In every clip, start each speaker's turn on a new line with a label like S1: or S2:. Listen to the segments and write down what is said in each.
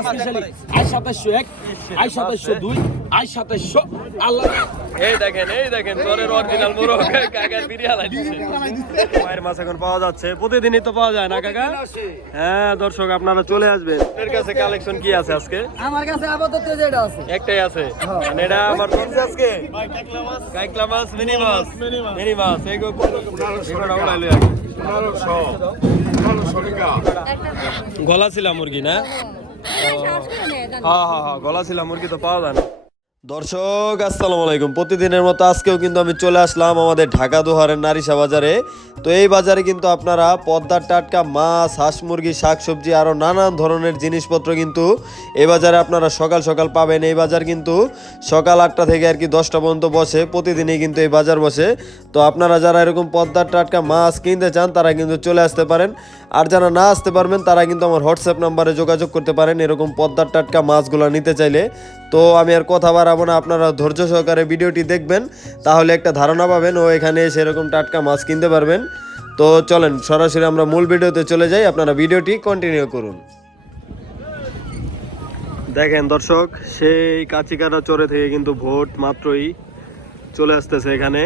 S1: I সাতাশশো এক I সাতাশশো দুই আই সাতাশশো আল্লাহ
S2: এই দেখেন এই দেখেন তোরের অরিজিনাল মোরগ। কাকার বিরিয়াল দিচ্ছে। মায়ের মাছ এখন পাওয়া যাচ্ছে। প্রতিদিনই তো পাওয়া যায় না কাকা? হ্যাঁ দর্শক আপনারা চলে আসবেন। এর কাছে কালেকশন কি আছে আজকে?
S3: আমার কাছে আপাতত যেটা আছে।
S2: একটাই আছে। মানে এটা আমার আজকে? কাইকলা মাছ মিনি মাছ। মিনি মাছ এই গো এগুলো উড়াইলো গলা ছিল মুরগি না? হ্যাঁ হ্যাঁ হ্যাঁ যায় না। দর্শক, আসসালামু আলাইকুম। প্রতিদিনের মতো আজকেও কিন্তু আমি চলে আসলাম আমাদের ঢাকা দোহারের নারিশা বাজারে। তো এই বাজারে কিন্তু আপনারা পদ্মার টাটকা মাছ, হাঁস মুরগি শাক সবজি আরও নানান ধরনের জিনিসপত্র কিন্তু এই বাজারে আপনারা সকাল সকাল পাবেন। এই বাজার কিন্তু সকাল আটটা থেকে আর কি দশটা পর্যন্ত বসে, প্রতিদিনই কিন্তু এই বাজার বসে। তো আপনারা যারা এরকম পদ্মার টাটকা মাছ কিনতে চান, তারা কিন্তু চলে আসতে পারেন। আর যারা না আসতে পারবেন, তারা কিন্তু আমার হোয়াটসঅ্যাপ নাম্বারে যোগাযোগ করতে পারেন। এরকম পদ্মার টাটকা মাছগুলো নিতে চাইলে। তো আমি আর কথা বাড়াবো না, আপনারা ধৈর্য সহকারে ভিডিওটি দেখবেন। তাহলে একটা ধারণা পাবেন, ও এখানে এসে এরকম টাটকা মাছ কিনতে পারবেন। তো চলেন, সরাসরি আমরা মূল ভিডিওতে চলে যাই। আপনারা ভিডিওটি কন্টিনিউ করুন। দেখেন দর্শক, সেই কাচিকাটা চরে থেকে কিন্তু ভোট মাত্রই চলে আসতেছে এখানে।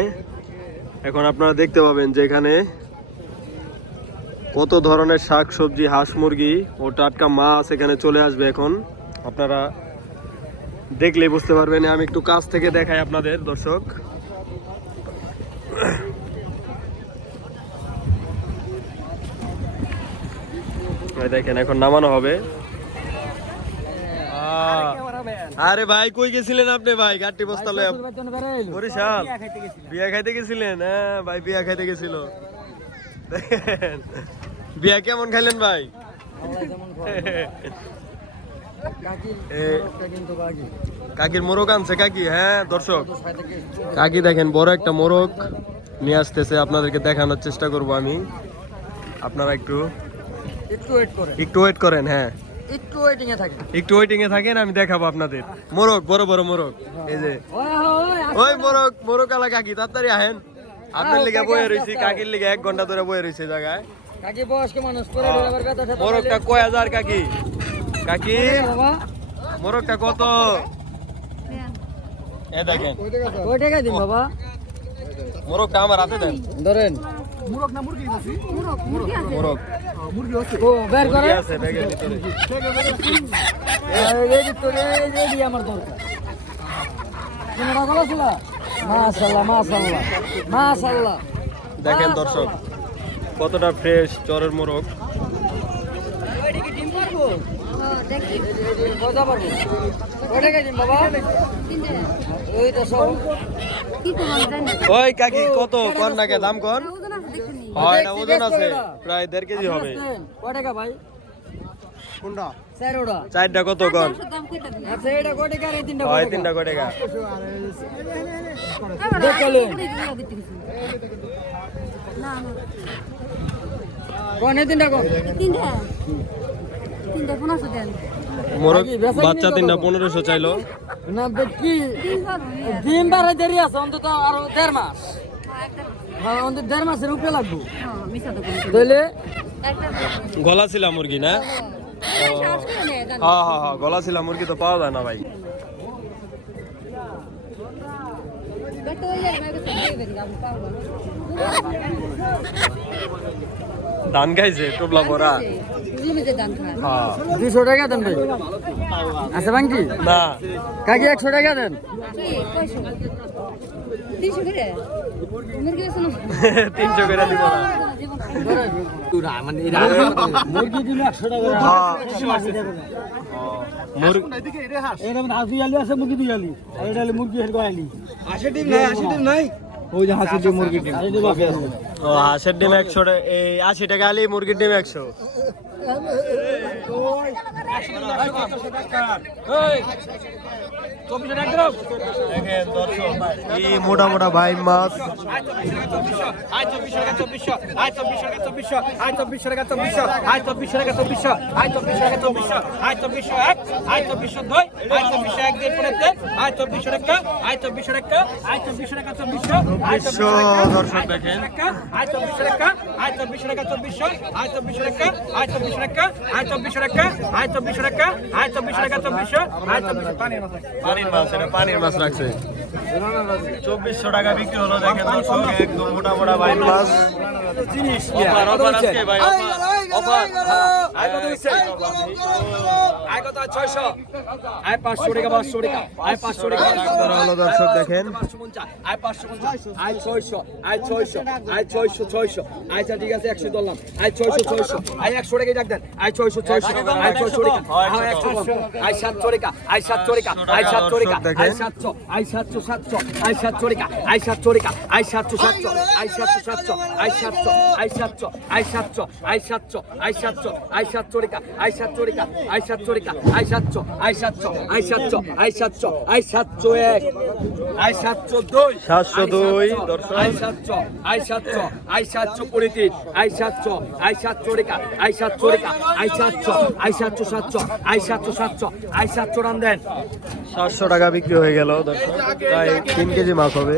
S2: এখন আপনারা দেখতে পাবেন যে এখানে কত ধরনের শাক সবজি হাঁস মুরগি ও টাটকা মাছ এখানে চলে আসবে এখন? আপনারা দেখলেই বুঝতে পারবেন। আমি একটু কাছ থেকে দেখাই আপনাদের দর্শক। দেখেন এখন নামানো হবে। আরে ভাই কই গেছিলেন আপনি ভাই? গাড়ি বস্তা লয়ে বরিশাল। বিয়া খাইতে গেছিলেন। হ্যাঁ ভাই বিয়া খাইতে গেছিল। বিয়া কেমন খাইলেন ভাই? কাকির মোরগ আনছে কাকি হ্যাঁ দর্শক। কাকি দেখেন বড় একটা মোরগ নিয়ে আসতেছে আপনাদেরকে দেখানোর চেষ্টা করব আমি। আপনারা একটু
S3: একটু ওয়েট করে
S2: একটু ওয়েট করেন হ্যাঁ।
S3: একটু ওয়েটিং এ থাকে
S2: একটু ওয়েটিং এ থাকেন আমি দেখাবো আপনাদের। মোরগ বড় বড় মোরগ। এই যে।
S3: ওই
S2: মোরগ মোরগ আলা কাকি তাড়াতাড়ি আহেন। আপনার লিগে বয়ে রইছি কাকির লিগে এক ঘণ্টা ধরে বয়ে রইছে জায়গায়।
S3: কাকি বয়স্ক মানুষ
S2: মোরগটা কয় হাজার কাকি? কাকি?
S3: বাবা।
S2: মোরগটা কত? এ দেখেন।
S3: কয় টাকা দিন বাবা?
S2: মোরগটা আমার হাতে দেন।
S3: ধরেন।
S2: মোরগ
S3: ও বের করে।
S2: আছে ব্যাগের ভিতরে।
S3: এই ভিতরে এই যে আমার দরকার। কোন টাকা মাশাআল্লাহ মাশাআল্লাহ মাশাআল্লাহ
S2: দেখেন দর্শক কতটা ফ্রেশ চরের মোরগ?
S3: ওই
S2: কাকি, কত? কন নাকি দাম কন ওজন আছে, প্রায় দেড় কেজি হবে
S3: এই তিনটা কোন
S2: মোরগ
S3: কাকি, বেচা
S2: বাচ্চা তিনটা? পনেরোশো চাইলো।
S3: না কি ডিম বারে দেরি আছে অন্তত আরও দেড় মাস। হ্যাঁ অন্তত দেড় মাসের উপরে লাগবো। তাহলে
S2: গলা ছিল মুরগি না? হ্যাঁ। হ্যাঁ হ্যাঁ গলা ছিল মুরগি তো পাওয়া যায় না ভাই। ধান খাইছে টোপলা পরা হ্যাঁ।
S3: দুশো টাকা দেন ভাই। আছে বাংটি
S2: না।
S3: কাকি একশো টাকা দেন।
S2: তিনশো করে? দিব
S3: মুরগি দিন একশো টাকা।
S2: হ্যাঁ। মুরগি
S3: এরকম আলি আছে মুরগি দিয়ে আলি। আর এটা মুরগি হের আলি।
S4: আশি ডিম নাই আশি ডিম নাই।
S3: ওই যে হাসি মুরগি ডিম।
S2: ও, হাঁসের ডিম একশো এই আশি টাকা আলি, মুরগির ডিম একশো। মোটা মোটা ভাই মাছ। দর্শক দেখেন।
S4: আয় চব্বিশশো টাকা আয় চব্বিশশো টাকা চব্বিশশো আয় চব্বিশশো টাকা আয় চব্বিশশো টাকা আয় চব্বিশশো টাকা আয় চব্বিশশো টাকা আয় চব্বিশশো টাকা চব্বিশশো আয় চব্বিশশো পানির মাথা
S2: পানির মাছ পানির মাছ রাখছে। চব্বিশশো টাকা বিক্রি হলো দেখেন দর্শক একদম মোটা মোটা বাইন মাছ আই
S1: আয় কত হচ্ছে আয় কত 600 আয় 500 টাকা 500 টাকা। আয় 500 টাকা
S2: আপনারা হলো দর্শক দেখেন।
S1: আয় 550 আয় 600 আয় 600 আয় 600 600 আচ্ছা ঠিক আছে 100 ধরলাম। আয় 600 600 আয় 100 টাকা ডাক দেন। আয় 600 600 আয় 600 হ্যাঁ, টাকা। আয় 100 আয় 700 টাকা আয় 700 টাকা আয় 700 টাকা আয় 700 আয় 700 700 আয় 700 টাকা আয় 700 টাকা আয় 700 700 আয় 700 700 আয় 700 আয় চরিকা চরিকা এক দুই
S2: সাতশো
S1: সাতশো দেন
S2: সাতশো টাকা বিক্রি হয়ে গেল তিন কেজি মাছ হবে।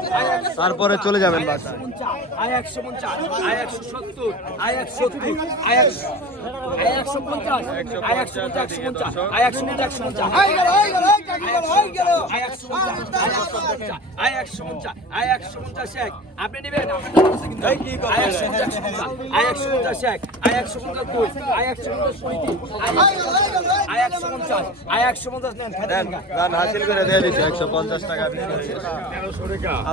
S2: তারপরে চলে যাবেন
S1: আয় একশো পঞ্চাশ আয় একশো সত্তর আয় একশো সত্তর আয় একশো আয় একশো পঞ্চাশ আয় একশো পঞ্চাশ একশো পঞ্চাশ আয় একশো পঞ্চাশ একশো পঞ্চাশ আয় একশো পঞ্চাশ আয় একশো পঞ্চাশ আয় একশো পঞ্চাশ আয় একশো এক আপনি নেবেন আয় একশো পঞ্চাশ একশো পঞ্চাশ আয় একশো পঞ্চাশ এক আয় একশো পঞ্চাশ দুই আয় একশো পঞ্চাশ পঁয়ত্রিশ আয় একশো পঞ্চাশ আয় একশো পঞ্চাশ নেন
S2: দেন গান হাসিল করে দিচ্ছে একশো পঞ্চাশ টাকা।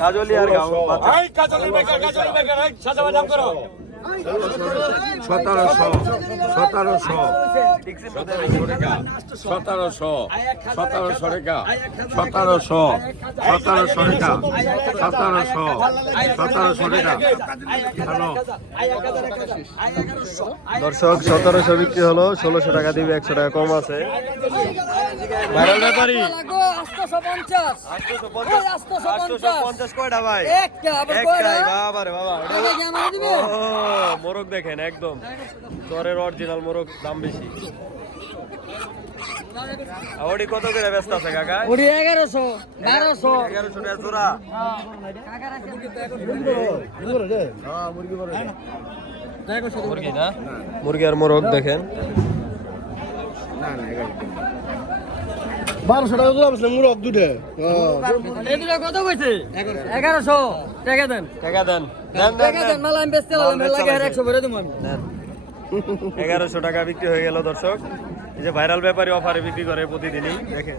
S2: কাজলি আর গাও। কাজলি বেকার কাজলি বেকার সাজা বাজাম করো।
S5: সতেরোশো সতেরোশো। সতেরোশো সতেরোশো রেখা সতেরোশো সতেরোশো রেখা সতেরোশো সতেরোশো রেখা হ্যালো।
S2: দর্শক সতেরোশো বিক্রি হলো ষোলোশো টাকা দিবে একশো টাকা কম আছে। ভাইরাল ব্যাপারী।
S3: লাগো 850 ওই 850
S2: পঞ্চাশ। কয়টা ভাই? বাবা। রে বাবা মোরগ দেখেন একদম। চরের অরিজিনাল মোরগ দাম বেশি। ওটি কত করে ব্যস্ত আছে কাকা?
S3: ওডি 1100 1200
S2: এগারোশো টাকা জোড়া। মুরগি না? মুরগি আর মোরগ দেখেন।
S5: বারোশো টাকা দিলাম মুরগ দুটে
S3: এই দুটো কত কইছে? এগারোশো। টাকা দেন।
S2: টাকা দেন। দেন দেন
S3: টাকা দেন মালা আমি বেচতে লাগলাম লাগে 100 ভরে দেবো আমি।
S2: এগারোশো টাকা বিক্রি হয়ে গেল দর্শক। এই যে ভাইরাল ব্যাপারে অফারে বিক্রি করে প্রতিদিনই দেখেন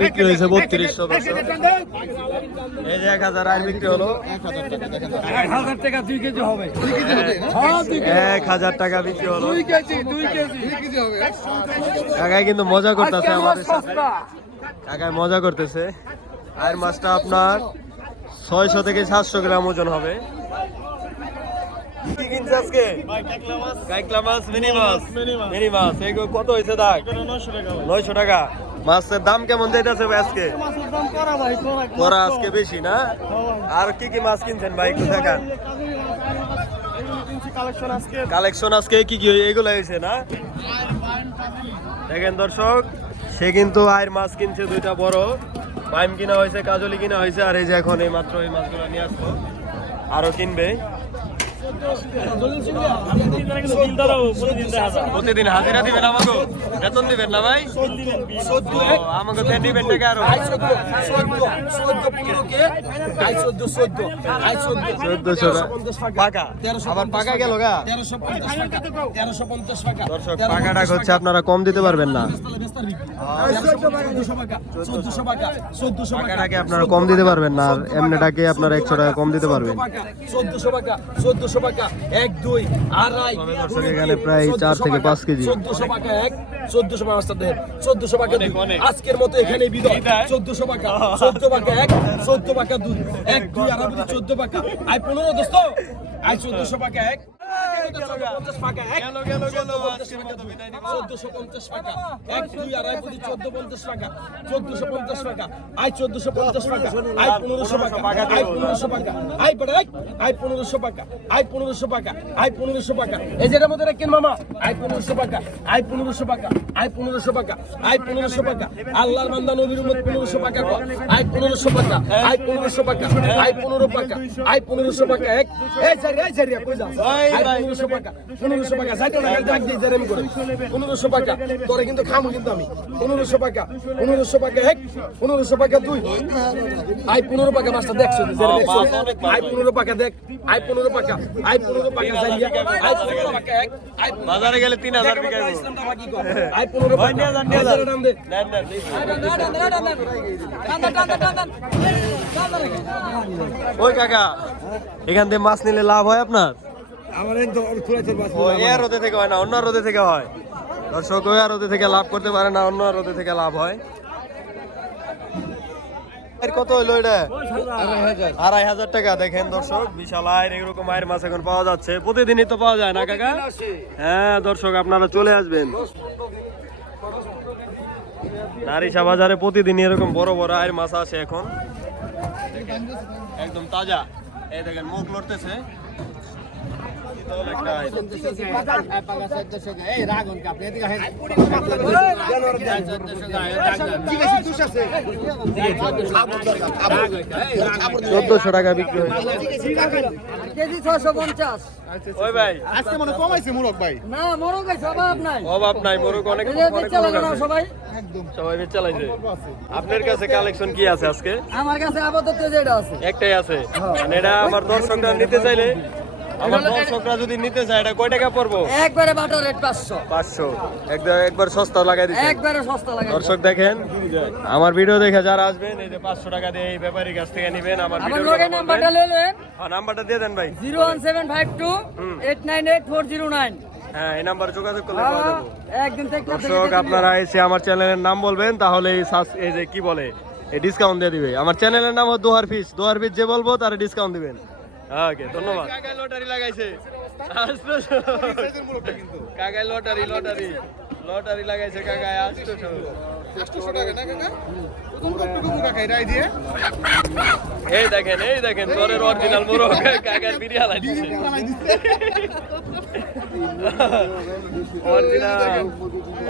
S2: বিক্রি হয়েছে বত্রিশ
S4: এক হাজার
S2: আর বিক্রি হলো
S1: এক হাজার টাকা
S2: বিক্রি হলো কিন্তু মজা করতেছে আমাদের সাথে কাকাই মজা করতেছে। আর মাছটা আপনার ছয়শো থেকে সাতশো গ্রাম ওজন হবে। কত হয়েছে নয়শো টাকা মাছের দাম কেমন যাইতেছে আজকে? করা আজকে বেশি না? আর কি কি মাছ কিনছেন ভাই একটু দেখান। কালেকশন আজকে। কি কি এগুলো হয়েছে না? দেখেন দর্শক সে কিন্তু আয়ের মাছ কিনছে দুইটা বড়। পাইম কিনা হয়েছে, কাজলি কিনা হয়েছে, আর এই যে এখন এই মাত্র এই মাছগুলো নিয়ে আসব আরও কিনবে। প্রতিদিন হাজিরা দিবেন আমাকে? বেতন দিবেন না ভাই? আমাকে দিবেন টাকা
S1: আরও?
S2: আপনারা কম দিতে পারবেন না। আপনারা কম দিতে পারবেন না এমনিটাকে আপনারা একশো টাকা কম দিতে পারবেন।
S1: চোদ্দশো টাকা চোদ্দশো টাকা এক দুই আড়াই
S2: এখানে প্রায় চার থেকে পাঁচ কেজি।
S1: চোদ্দশো টাকা এক চোদ্দশো পাঁচটা দেন চোদ্দশো টাকা দুই। আজকের মতো এখানে বিদায়। চোদ্দশো টাকা চোদ্দ টাকা এক চোদ্দ টাকা দুই। এক দুই আড়াই চোদ্দ টাকা। আই পনেরো দোস্ত। আই চোদ্দশো টাকা এক। চোদ্দশো পঞ্চাশ টাকা এক দুই আড়াই কোটি চোদ্দ পঞ্চাশ টাকা চোদ্দশো পঞ্চাশ টাকা আই চোদ্দশো পঞ্চাশ টাকা আই পনেরোশো টাকা আই পনেরোশো টাকা আই বেড়া আই পনেরোশো টাকা আই পনেরোশো টাকা আই পনেরোশো টাকা এই যেটার মধ্যে রাখেন মামা আই পনেরোশো টাকা আই পনেরোশো টাকা আই পনেরোশো টাকা আই পনেরোশো টাকা আল্লাহর বান্দা নবীর উম্মত পনেরোশো টাকা কর আই পনেরোশো টাকা আই পনেরোশো টাকা আই পনেরো টাকা আই পনেরোশো টাকা এক এই কই যাও পনেরোশো টাকা পনেরোশো টাকা যাইতে না ডাক দিয়ে জেরেম করে। পনেরোশো টাকা তোরে কিন্তু খামো কিন্তু আমি। পনেরোশো টাকা পনেরোশো টাকা এক পনেরোশো টাকা দুই। আই পনেরো টাকা মাছটা দেখছ দেখছ আই পনেরো টাকা দেখ। আই পনেরো টাকা আই পনেরো টাকা যাইয়া আই পনেরো টাকা এক
S2: বাজারে গেলে তিন হাজার
S1: আই পনেরো টাকা দাম দে।
S2: ওই কাকা এখান থেকে মাছ নিলে লাভ হয় আপনার?
S5: আমার
S2: এ রোদে থেকে হয় না অন্য রোদে থেকে হয়। দর্শক ওই রোদে থেকে লাভ করতে পারে না অন্য রোদে থেকে লাভ হয়। এর কত হইল এটা? আড়াই হাজার টাকা দেখেন দর্শক বিশাল আয়ের এরকম আয়ের মাছ এখন পাওয়া যাচ্ছে। প্রতিদিনই তো পাওয়া যায় না কাকা? হ্যাঁ দর্শক আপনারা চলে আসবেন। নারিশা বাজারে প্রতিদিন এরকম বড় বড় আয়ের মাছ আসে এখন। একদম তাজা। এই দেখেন মুখ লড়তেছে। চোদ্দশো টাকা বিক্রি
S3: কেজি ছশো পঞ্চাশ
S2: ওই ভাই।
S5: আজকে মনে কমাইছে মুরক ভাই।
S3: না মরো গেছে অভাব নাই।
S2: অভাব নাই মোরগ অনেক
S3: এই যে
S2: অনেক
S3: বেচা
S2: মোরগ
S3: লাগে না
S2: আছে।
S3: সবাই।
S2: সবাই বেচে আপনার কাছে কালেকশন কি আছে আজকে?
S3: আমার কাছে আপাতত যেটা আছে।
S2: একটাই আছে। মানে এটা আমার দর্শকরা নিতে চাইলে আমার দর্শকরা যদি নিতে চায় এটা কয় টাকা পড়ব?
S3: একবারে রেট
S2: একদম সস্তা লাগাই দিচ্ছে
S3: একবারে সস্তা লাগে
S2: দর্শক দেখেন আমার ভিডিও দেখে যারা আসবেন এই যে পাঁচশো টাকা দিয়ে এই ব্যাপারীর কাছ থেকে নিবেন আমার
S3: আমার
S2: ভিডিও
S3: নাম্বারটা লইলেন।
S2: নাম্বারটা দিয়ে দেন ভাই। হ্যাঁ এই নাম্বারে যোগাযোগ করলে দর্শক আপনারা এসে আমার চ্যানেলের নাম বলবেন তাহলে এই যে কি বলে ডিসকাউন্ট দিয়ে দিবে। আমার চ্যানেলের নাম হচ্ছে দোহার ফিস। দোহার ফিস যে বলব তার ডিসকাউন্ট দিবেন। ওকে ধন্যবাদ। লটারি লাগাইছে। কাকাই লটারি লটারি। লটারি লাগাইছে কাকাই আসতো এই দেখেন এই দেখেন তোরের অরিজিনাল মোরগ কাকার বিরিয়া লাগছে অরিজিনাল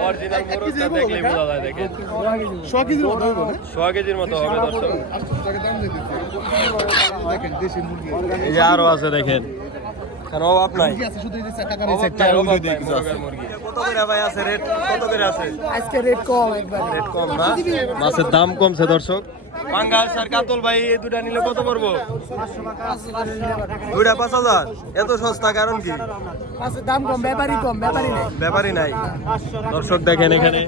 S2: অরিজিনাল মোরগটা দেখলেই বোঝা যায় দেখেন। সোয়া কেজির মতো হবে দর্শক। এই যে আরও আছে দেখেন। অভাব নাই। মাছের দাম কমছে দর্শক। আর কাতল ভাই এই দুটা নিলে কত পড়ব দুইটা পাঁচ হাজার? এত সস্তা কারণ কি?
S3: মাছের দাম কম ব্যাপারই কম ব্যাপারই নেই।
S2: ব্যাপারই নাই। দর্শক দেখেন এখানে।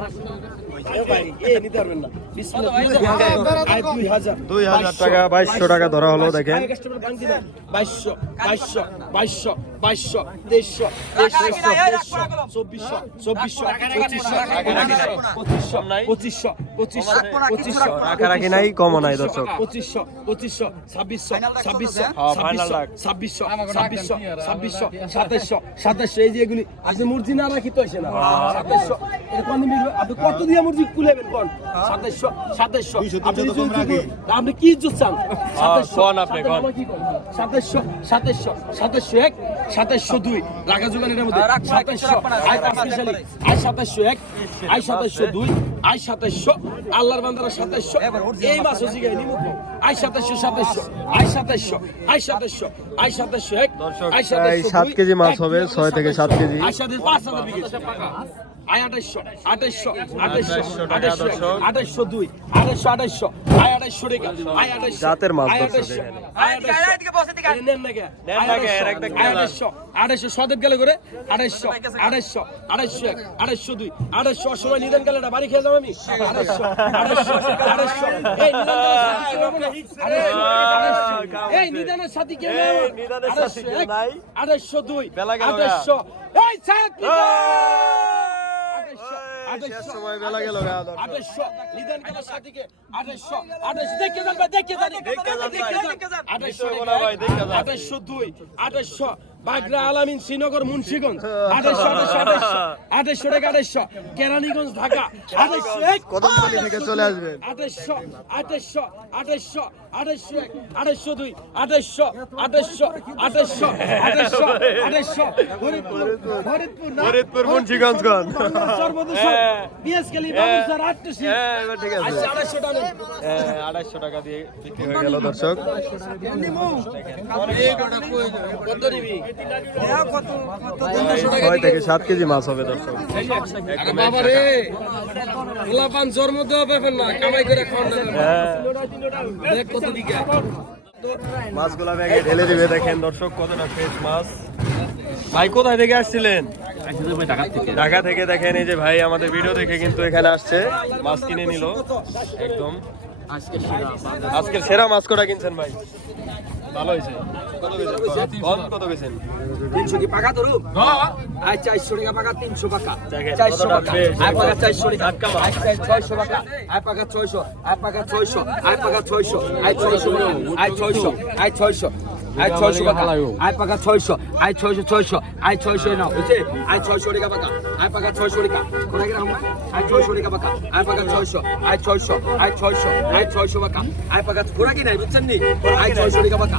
S2: দুই হাজার টাকা বাইশশো টাকা ধরা হলো দেখেন।
S1: বাইশশো বাইশশো বাইশশো। বাইশশো তেইশশো তেইশশো চব্বিশশো চব্বিশশো পঁচিশশো পঁচিশশো
S2: নাই?
S1: পঁচিশশো পঁচিশশো পঁচিশশো
S2: রাখারাখি নাই কমও নাই দর্শক
S1: পঁচিশশো পঁচিশশো ছাব্বিশশো ছাব্বিশশো
S2: হ্যাঁ।
S1: ছাব্বিশশো ছাব্বিশশো ছাব্বিশশো সাতাশশো সাতাশশো এই যে এগুলি আপনি মুরজি না রাখি তো আসে না সাতাশশো আপনি কত দিয়ে মুরজি কুলেবেন কোন সাতাশশো সাতাশশো আপনি কি ইজ্জত চান সাতাশশো
S2: কোন আপনি, কোন।
S1: সাতাশশো সাতাশশো সাতাশশো এক সাতাশশো দুই। রাখা জোগানের মধ্যে। সাতাশশো আয় পাঁচ মিশালি আয় সাতাশশো এক আয় সাতাশশো দুই আয় সাতাশশো। আল্লাহর বান্দারা সাতাশশো। এই মাস হচ্ছে গিয়ে নিমুখ। আয় সাতাশশো সাতাশশো আয় সাতাশশো আয় সাতাশশো আয় সাতাশশো এক সাতাশশো
S2: সাত কেজি মাছ হবে ছয় থেকে সাত কেজি।
S1: আয় সাথে পাঁচ হাজার আয় আঠাশশো আঠাশশো আঠাশশো আঠাশশো আঠাশশো দুই আঠাশশো আঠাশশো।
S2: জাতের মাছ
S1: আড়াইশো সদেব গেলে করে আড়াইশো আড়াইশো আড়াইশো এক আড়াইশো দুই আড়াইশো সময় নিদান গেলে বাড়ি খেয়ে যাব আমি। আড়াইশো আড়াইশো আড়াইশো এই নিদানের সাথে
S2: কেউ
S1: আড়াইশো দুই আড়াইশো এই
S2: শেষ সময় বেলা গেল।
S1: আঠাশশো নিদান গেল সাথীকে আঠাশশো আঠাশশো দেখে যান ভাই দেখে যান
S2: দেখে যান
S1: আঠাশশো
S2: নিশ্চয় বলা ভাই, দেখে যান।
S1: আঠাশশো দুই আঠাশশো বাগরা আলামিন শ্রীনগর মুন্সিগঞ্জ। আড়াইশো আড়াইশো আড়াইশো টাকা আড়াইশো কেরানীগঞ্জ ঢাকা। আড়াইশো এক।
S2: কদমতলি থেকে চলে আসবেন
S1: আড়াইশো আড়াইশো আড়াইশো আড়াইশো এক আড়াইশো দুই আড়াইশো আড়াইশো আড়াইশো আড়াইশো আড়াইশো ফরিদপুর ফরিদপুর
S2: ফরিদপুর মুন্সিগঞ্জগঞ্জ।
S1: সর্বদেশ হ্যাঁ। বিএসকেলি হ্যাঁ।
S2: হ্যাঁ, বাবুসার আটটি ঠিক আছে।
S1: আড়াইশো টাকা
S2: হ্যাঁ আড়াইশো টাকা দিয়ে বিক্রি হয়ে গেল দর্শক।
S1: কত নিবি।
S2: ছয় থেকে সাত কেজি মাছ হবে দর্শক।
S1: গোলাপান জন্ম দেওয়া না কামাই করে
S2: মাছগুলা ব্যাগে ঢেলে দিবে দেখেন দর্শক কতটা ফ্রেশ মাছ। ভাই কোথায় থেকে আসছিলেন? ঢাকা থেকে দেখেন এই যে ভাই আমাদের ভিডিও দেখে কিন্তু এখানে আসছে মাছ কিনে নিল একদম। আজকের সেরা মাছ কটা কিনছেন ভাই? ভালো হয়েছে। কত বেছেন
S1: তিনশো কি পাকা ধরুন? আর চারশো টাকা পাকা তিনশো পাকা। চারশো
S2: পাকা।
S1: আর পাকা চারশো টাকা। ছয়শো পাকা। আর পাকা ছয়শো। আর পাকা ছয়শো। আর পাকা ছয়শো। আর ছয়শো। আর ছয়শো। আর ছয়শো। আয় ছয়শো টাকা। আয় পাকা ছয়শো আয় ছয়শো ছয়শো আয় ছয়শো নাও বুঝছে আয় ছয়শো টাকা পাকা আয় পাকা ছয়শো টাকা। কোথায় গেলাম আয় ছয়শো টাকা পাকা আয় পাকা ছয়শো আয় ছয়শো আয় ছয়শো আয় ছয়শো পাকা। আয় পাকা ঘোরা কি নাই বুঝছেন নি? আয় ছয়শো টাকা পাকা।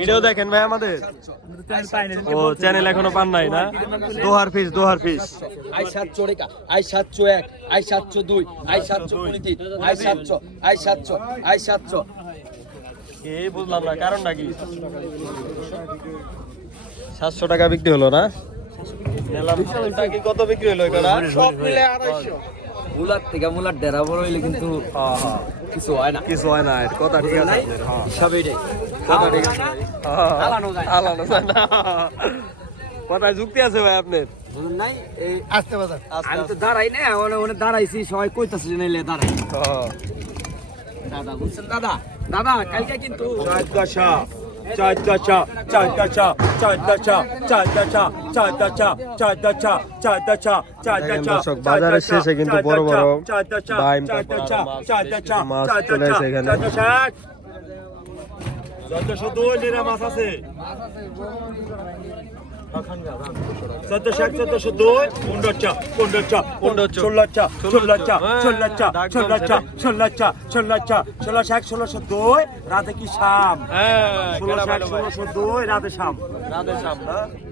S2: ভিডিও দেখেন ভাই আমাদের। ও চ্যানেল এখনও পান নাই না? দোহার ফিস দোহার ফিস।
S1: আই সাতশো রেখা আই সাতশো এক আই সাতশো দুই আই সাতশো কুড়ি তিন আই সাতশো আই সাতশো আই সাতশো
S2: এই বুঝলাম না কারণ নাকি সাতশো টাকা বিক্রি হলো না? কত বিক্রি হলো সব মিলে আড়াইশো।
S1: মুলার থেকে মুলার ডেরা বড় হইলে কিন্তু কিছু হয় না।
S2: কিছু হয় না কথা ঠিক আছে। হ্যাঁ।
S1: এটাই
S2: কথা ঠিক আছে।
S1: আলানো যায়।
S2: আলানো যায় না কথায় যুক্তি আছে ভাই আপনার?
S1: নাই? এই
S5: আসতে বাজার
S1: আমি তো দাঁড়াই না ওনে ওনে দাঁড়াইছি সবাই কইতাছে যে নাইলে দাঁড়াই।
S2: হ্যাঁ।
S1: দাদা বুঝছেন দাদা? দাদা কালকে কিন্তু
S4: চার দশা চার দশা চার দশা চার দশা চার দশা চার দশা চার দশা চার দশা
S2: দর্শক, বাজারের শেষে কিন্তু বড় বড় বাইম,
S4: চার দশা চার দশা
S2: মাছ
S4: চার
S2: চলে এসে এখানে।
S4: চার দশা চোদ্দশো দুই নিরা মাছ আছে চোদ্দশো এক চোদ্দশো দুই পনেরোচ্ছা পনেরোচ্ছা
S2: পনেরো
S4: ষোলোচ্ছা
S2: ষোলোচ্ছা ষোলোচ্ছা
S4: ষোলোচ্ছা
S2: হ্যাঁ,
S4: ষোলোচ্ছা ষোলোচ্ছা ষোলোশো এক ষোলোশো দুই রাতে কি শাম
S2: হ্যাঁ,
S4: ষোলোশো এক ষোলোশো দুই রাতে শাম
S2: রাতে শাম না হ্যাঁ।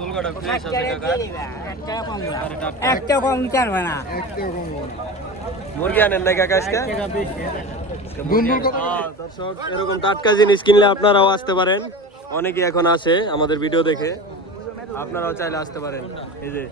S3: একটা কম চারবে না।
S2: মুরগি আনেন না কাকা আজকে?
S5: বন্ধুর কত
S2: দর্শক এরকম টাটকা জিনিস কিনলে আপনারাও আসতে পারেন। অনেকে এখন আসে আমাদের ভিডিও দেখে। আপনারাও চাইলে আসতে পারেন। এই যে।